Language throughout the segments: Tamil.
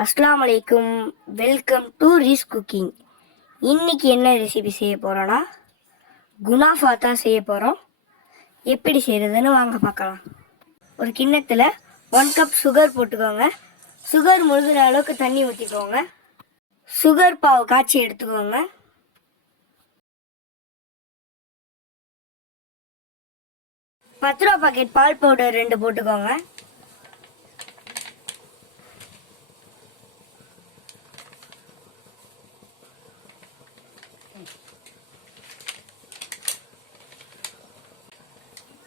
அஸ்ஸலாமு அலைக்கும். வெல்கம் டு ரீஸ் குக்கிங். இன்னைக்கு என்ன ரெசிபி செய்ய போகிறோன்னா குனாஃபா தான் செய்ய போகிறோம். எப்படி செய்கிறதுன்னு வாங்க பார்க்கலாம். ஒரு கிண்ணத்தில் 1 கப் சுகர் போட்டுக்கோங்க. சுகர் முழுகிற அளவுக்கு தண்ணி ஊற்றிக்கோங்க. சுகர் பாவு காய்ச்சி எடுத்துக்கோங்க. ₹10 பாக்கெட் பால் பவுடர் 2 போட்டுக்கோங்க.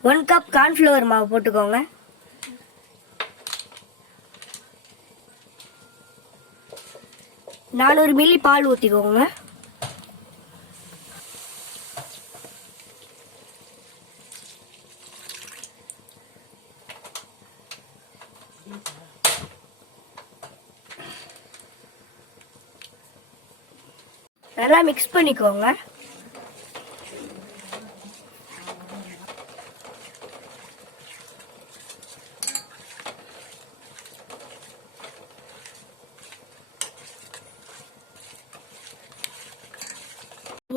ஒன் கப் கார்ன்ஃப்ளவர் மாவு போட்டுக்கோங்க. $400 மில்லி பால் ஊற்றிக்கோங்க. நல்லா மிக்ஸ் பண்ணிக்கோங்க.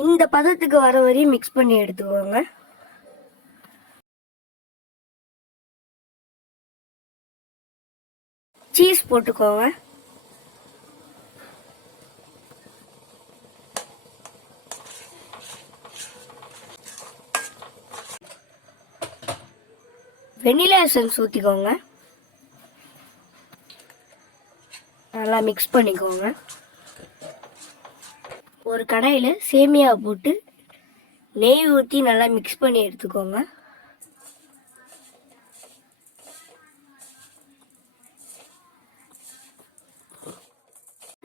இந்த பதத்துக்கு வர வரையும் மிக்ஸ் பண்ணி எடுத்துக்கோங்க. சீஸ் போட்டுக்கோங்க. வெனிலா எசன்ஸ் ஊற்றிக்கோங்க. நல்லா மிக்ஸ் பண்ணிக்கோங்க. ஒரு கடாயில் சேமியா போட்டு நெய் ஊற்றி நல்லா மிக்ஸ் பண்ணி எடுத்துக்கோங்க.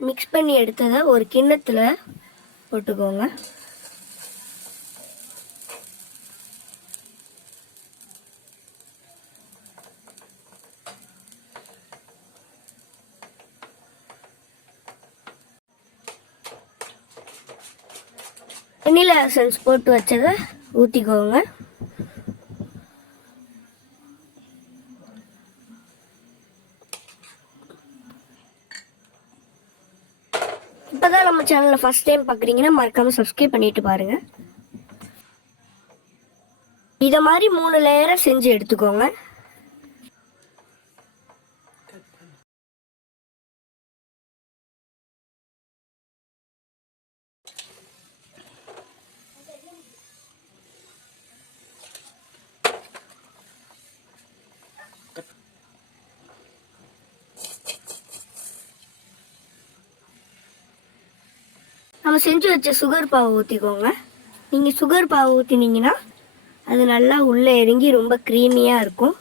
மிக்ஸ் பண்ணி எடுத்ததை ஒரு கிண்ணத்தில் போட்டுக்கோங்க. வெனிலா எசன்ஸ் போட்டு வச்சதை ஊற்றிக்கோங்க. இப்போதான் நம்ம சேனலை ஃபர்ஸ்ட் டைம் பார்க்குறீங்கன்னா மறக்காமல் சப்ஸ்கிரைப் பண்ணிட்டு பாருங்கள். இதை மாதிரி 3 லேயரை செஞ்சு எடுத்துக்கோங்க. நம்ம செஞ்சு வச்ச சுகர் பாவை ஊற்றிக்கோங்க. நீங்கள் சுகர் பாவை ஊற்றினீங்கன்னா அது நல்லா உள்ளே இறங்கி ரொம்ப க்ரீமியாக இருக்கும்.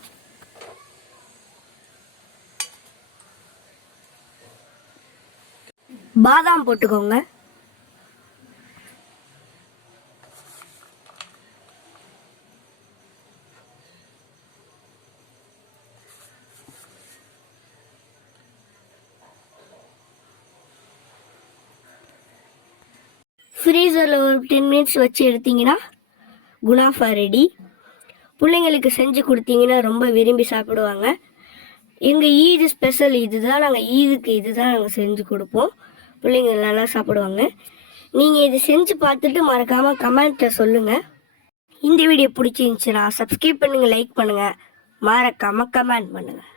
பாதாம் போட்டுக்கோங்க. ஃப்ரீசரில் ஒரு 10 மினிட்ஸ் வச்சு எடுத்தீங்கன்னா குனாஃபா ரெடி. பிள்ளைங்களுக்கு செஞ்சு கொடுத்தீங்கன்னா ரொம்ப விரும்பி சாப்பிடுவாங்க. எங்கள் ஈது ஸ்பெஷல் இதுதான். நாங்கள் ஈதுக்கு இதுதான் நாங்கள் செஞ்சு கொடுப்போம். பிள்ளைங்க நல்லா சாப்பிடுவாங்க. நீங்கள் இதை செஞ்சு பார்த்துட்டு மறக்காமல் கமெண்ட்டில் சொல்லுங்கள். இந்த வீடியோ பிடிச்சிருந்துச்சுன்னா சப்ஸ்கிரைப் பண்ணுங்கள், லைக் பண்ணுங்கள், மறக்காமல் கமெண்ட் பண்ணுங்கள்.